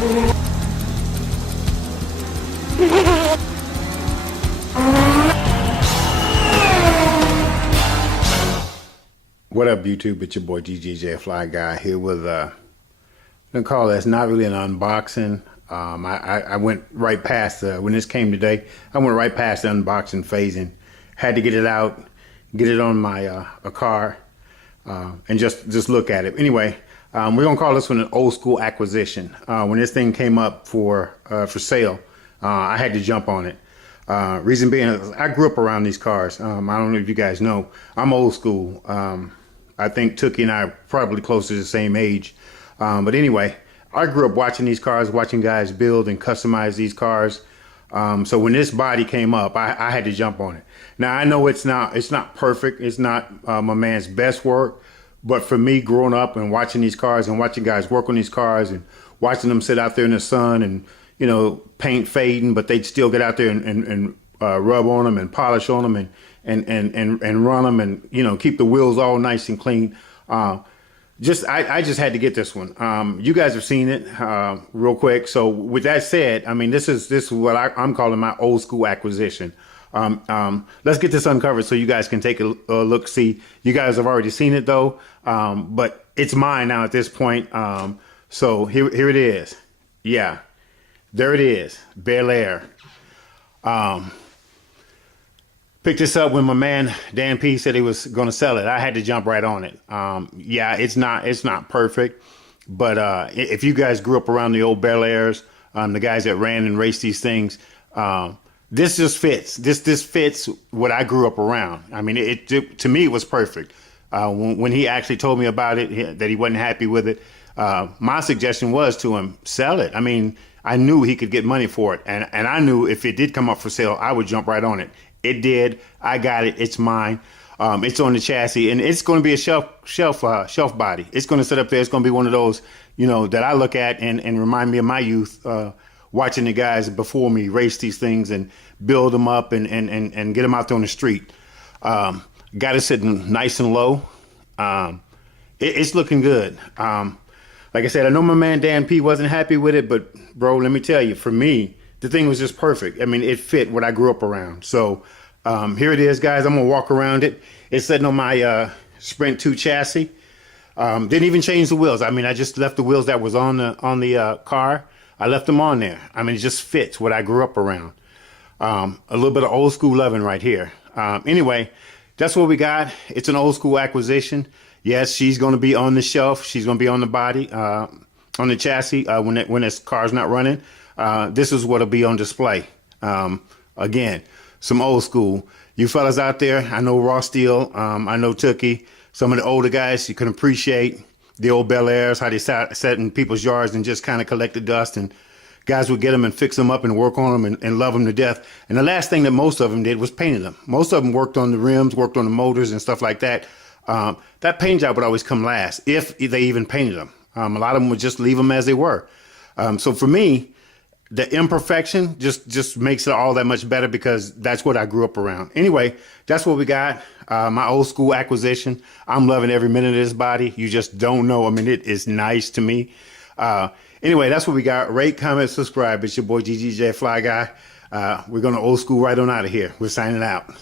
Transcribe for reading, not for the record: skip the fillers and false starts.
What up, YouTube? It's your boy GGJ Fly Guy here with I'm gonna call this not really an unboxing. I went right past when this came today. I went right past the unboxing phase and had to get it out, get it on my a car, and just look at it. Anyway, we're gonna call this one an old school acquisition. When this thing came up for sale, I had to jump on it. Reason being, I grew up around these cars. I don't know if you guys know, I'm old school. I think Tookie and I are probably close to the same age. But anyway, I grew up watching these cars, watching guys build and customize these cars. So when this body came up, I had to jump on it. Now I know it's not perfect. It's not my man's best work, but for me, growing up and watching these cars and watching guys work on these cars and watching them sit out there in the sun and, you know, paint fading, but they'd still get out there and rub on them and polish on them and run them and, you know, keep the wheels all nice and clean. I just had to get this one. You guys have seen it real quick. So with that said, I mean, this is what I'm calling my old school acquisition. Let's get this uncovered so you guys can take a look. See, you guys have already seen it though, but it's mine now at this point. So here it is. Yeah, there it is, Bel Air. Picked this up when my man Dan P said he was going to sell it. I had to jump right on it. Yeah, it's not perfect, but if you guys grew up around the old Bel Airs, the guys that ran and raced these things, this just fits. This fits what I grew up around. I mean, to me it was perfect. When he actually told me about it, that he wasn't happy with it, my suggestion was to him, sell it. I mean, I knew he could get money for it, and I knew if it did come up for sale, I would jump right on it. It did. I got it. It's mine. It's on the chassis, and it's going to be a shelf body. It's going to sit up there. It's going to be one of those, you know, that I look at and remind me of my youth, watching the guys before me race these things and build them up and get them out there on the street. Got it sitting nice and low. It's looking good. Like I said, I know my man Dan P wasn't happy with it, but bro, let me tell you, for me, the thing was just perfect. I mean, it fit what I grew up around. So here it is, guys. I'm gonna walk around it. It's sitting on my Sprint 2 chassis. Didn't even change the wheels. I mean, I just left the wheels that was on the car. I left them on there. I mean, it just fits what I grew up around. A little bit of old school loving right here. Anyway, that's what we got. It's an old school acquisition. Yes, she's going to be on the shelf. She's going to be on the body, on the chassis when this car's not running. This is what'll be on display. Again, some old school. You fellas out there, I know Raw Steel, I know Tookie, some of the older guys, you can appreciate the old Bel Airs, how they sat in people's yards and just kind of collected dust, and guys would get them and fix them up and work on them and love them to death. And the last thing that most of them did was painted them. Most of them worked on the rims, worked on the motors and stuff like that. That paint job would always come last, if they even painted them. A lot of them would just leave them as they were. So for me, the imperfection just makes it all that much better because that's what I grew up around. Anyway, that's what we got. My old school acquisition. I'm loving every minute of this body. You just don't know. I mean, it is nice to me. Anyway, that's what we got. Rate, comment, subscribe. It's your boy GGJ Fly Guy. We're going to old school right on out of here. We're signing out.